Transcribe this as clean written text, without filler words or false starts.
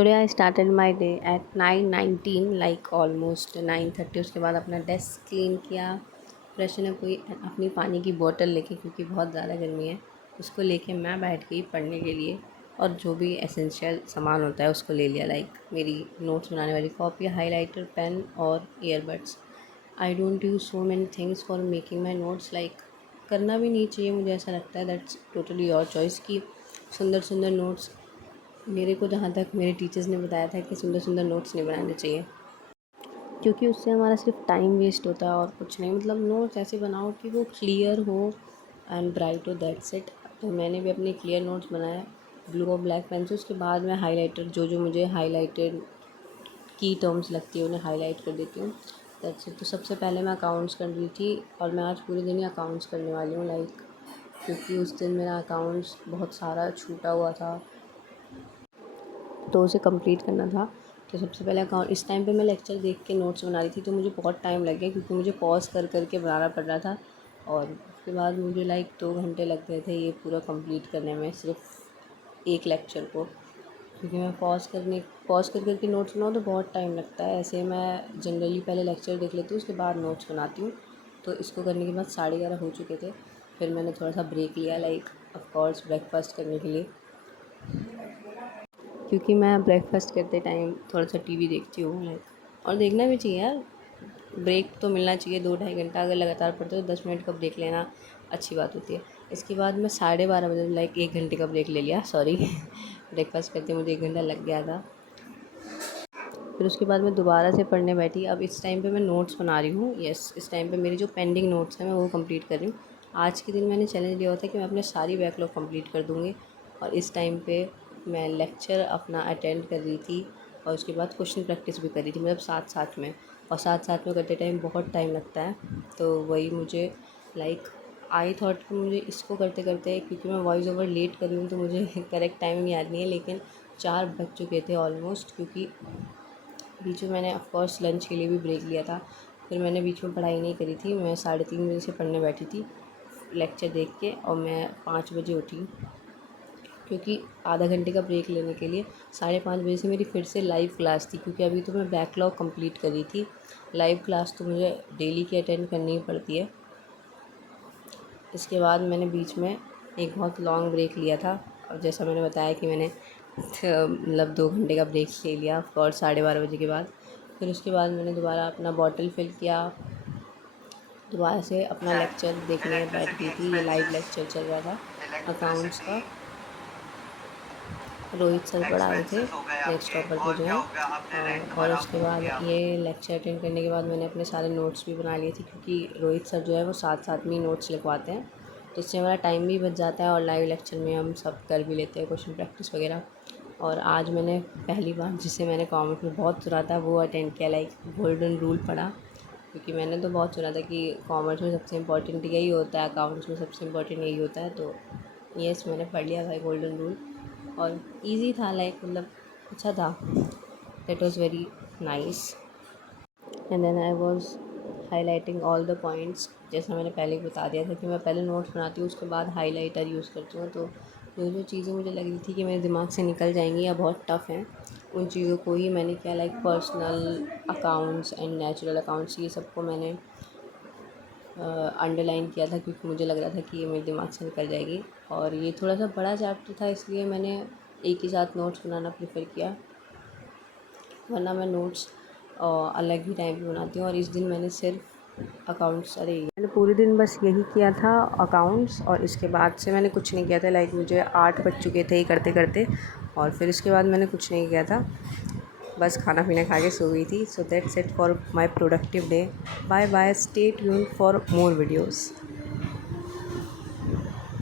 Today I started my day at 9:19 like almost 9:30। उसके बाद अपना डेस्क क्लीन किया, फ्रेशन अप हुई, अपनी पानी की बोतल लेके, क्योंकि बहुत ज़्यादा गर्मी है, उसको लेके मैं बैठ गई पढ़ने के लिए। और जो भी एसेंशियल सामान होता है उसको ले लिया, लाइक मेरी नोट्स बनाने वाली कॉपी, हाईलाइटर, पेन और earbuds. I don't use so many things for making my notes, like करना भी नहीं चाहिए, मुझे ऐसा लगता है दैट्स टोटली योर चॉइस कि सुंदर सुंदर नोट्स, मेरे को जहाँ तक मेरे टीचर्स ने बताया था कि सुंदर सुंदर नोट्स नहीं बनाने चाहिए, क्योंकि उससे हमारा सिर्फ टाइम वेस्ट होता है और कुछ नहीं। मतलब नोट्स ऐसे बनाओ कि वो क्लियर हो एंड ब्राइट हो, दैट्स इट। तो मैंने भी अपने क्लियर नोट्स बनाए ब्लू और ब्लैक पेन से। उसके बाद मैं हाईलाइटर, जो जो मुझे हाईलाइटेड की टर्म्स लगती है उन्हें हाईलाइट कर देती हूँ, दैट्स इट। तो सबसे पहले मैं अकाउंट्स कर रही थी और मैं आज पूरे दिन ही अकाउंट्स करने वाली हूँ, लाइक क्योंकि उस दिन मेरा अकाउंट्स बहुत सारा छूटा हुआ था तो उसे कंप्लीट करना था। तो सबसे पहले अकाउंट, इस टाइम पे मैं लेक्चर देख के नोट्स बना रही थी, तो मुझे बहुत टाइम लग गया क्योंकि मुझे पॉज कर कर के बनाना पड़ रहा था। और उसके बाद मुझे लाइक 2 घंटे लग गए थे ये पूरा कंप्लीट करने में, सिर्फ एक लेक्चर को, क्योंकि मैं पॉज कर कर के नोट्स बनाऊँ तो बहुत टाइम लगता है। ऐसे मैं जनरली पहले लेक्चर देख लेती हूँ, उसके बाद नोट्स बनाती हूँ। तो इसको करने के बाद 11:30 हो चुके थे। फिर मैंने थोड़ा सा ब्रेक लिया, लाइक ऑफ कोर्स ब्रेकफास्ट करने के लिए, क्योंकि मैं ब्रेकफास्ट करते टाइम थोड़ा सा टीवी देखती हूँ, लाइक और देखना भी चाहिए यार, ब्रेक तो मिलना चाहिए। 2-2.5 घंटा अगर लगातार पढ़ते हो तो 10 मिनट का ब्रेक लेना अच्छी बात होती है। इसके बाद मैं 12:30 बजे लाइक 1 घंटे का ब्रेक ले लिया, सॉरी ब्रेकफास्ट करते मुझे 1 घंटा लग गया था। फिर उसके बाद मैं दोबारा से पढ़ने बैठी। अब इस टाइम पे मैं नोट्स बना रही हूँ, यस, इस टाइम पे मेरी जो पेंडिंग नोट्स हैं मैं वो कंप्लीट कर रही हूँ। आज के दिन मैंने चैलेंज लिया था कि मैं अपने सारी बैकलॉग कंप्लीट कर दूँगी। और इस टाइम पे मैं लेक्चर अपना अटेंड कर रही थी और उसके बाद क्वेश्चन प्रैक्टिस भी कर रही थी, मतलब साथ साथ में। और साथ साथ में करते टाइम बहुत टाइम लगता है, तो वही मुझे लाइक आई थॉट कि मुझे इसको करते करते, क्योंकि मैं वॉइस ओवर लेट कर रही हूँ तो मुझे करेक्ट टाइमिंग याद नहीं है, लेकिन 4 बज चुके थे ऑलमोस्ट, क्योंकि बीच में मैंने ऑफ कोर्स लंच के लिए भी ब्रेक लिया था। फिर मैंने बीच में पढ़ाई नहीं करी थी, मैं 3:30 बजे से पढ़ने बैठी थी लेक्चर देख के, और मैं 5 बजे उठी, क्योंकि आधा घंटे का ब्रेक लेने के लिए 5:30 बजे से मेरी फिर से लाइव क्लास थी, क्योंकि अभी तो मैं बैकलॉग कंप्लीट कर रही थी। लाइव क्लास तो मुझे डेली की अटेंड करनी ही पड़ती है। इसके बाद मैंने बीच में एक बहुत लॉन्ग ब्रेक लिया था, और जैसा मैंने बताया कि मैंने मतलब 2 घंटे का ब्रेक ले लिया और 12:30 बजे के बाद। फिर उसके बाद मैंने दोबारा अपना बॉटल फिल किया, दोबारा से अपना लेक्चर देखने बैठ गई थी। ये लाइव लेक्चर चल रहा था अकाउंट्स का, रोहित सर पढ़ा रहे थे, नेक्स्ट टॉपर पे जो है। और उसके बाद ये लेक्चर अटेंड करने के बाद मैंने अपने सारे नोट्स भी बना लिए थे, क्योंकि रोहित सर जो है वो साथ साथ में ही नोट्स लिखवाते हैं, तो इससे हमारा टाइम भी बच जाता है और लाइव लेक्चर में हम सब कर भी लेते हैं क्वेश्चन प्रैक्टिस वगैरह। और आज मैंने पहली बार, जिसे मैंने कॉमेंट में बहुत सुना था, वो अटेंड किया, लाइक गोल्डन रूल पढ़ा, क्योंकि मैंने तो बहुत सुना था कि कॉमर्स में सबसे इम्पोर्टेंट यही होता है, अकाउंट्स में सबसे इम्पोर्टेंट यही होता है। तो यस, मैंने पढ़ लिया भाई गोल्डन रूल, और इजी था, लाइक मतलब अच्छा था, that was very nice. And then I was highlighting all the points. जैसा मैंने पहले ही बता दिया था कि मैं पहले नोट्स बनाती हूँ, उसके बाद हाईलाइटर यूज़ करती हूँ। तो जो जो चीज़ें मुझे लग रही थी कि मेरे दिमाग से निकल जाएंगी या बहुत टफ़ हैं, उन चीज़ों को ही मैंने किया, like personal accounts and natural accounts, ये सबको मैंने अंडरलाइन किया था, क्योंकि मुझे लग रहा था कि ये मेरे दिमाग से निकल जाएगी। और ये थोड़ा सा बड़ा चैप्टर था, इसलिए मैंने एक ही साथ नोट्स बनाना प्रेफर किया, वरना मैं नोट्स अलग ही टाइम पे बनाती हूँ। और इस दिन मैंने सिर्फ अकाउंट्स, मैंने पूरे दिन बस यही किया था, अकाउंट्स, और इसके बाद से मैंने कुछ नहीं किया था। लाइक मुझे 8 बज चुके थे करते करते, और फिर इसके बाद मैंने कुछ नहीं किया था, बस खाना पीना खा के सो गई थी। So that's it for my productive day. Bye bye, stay tuned for more videos.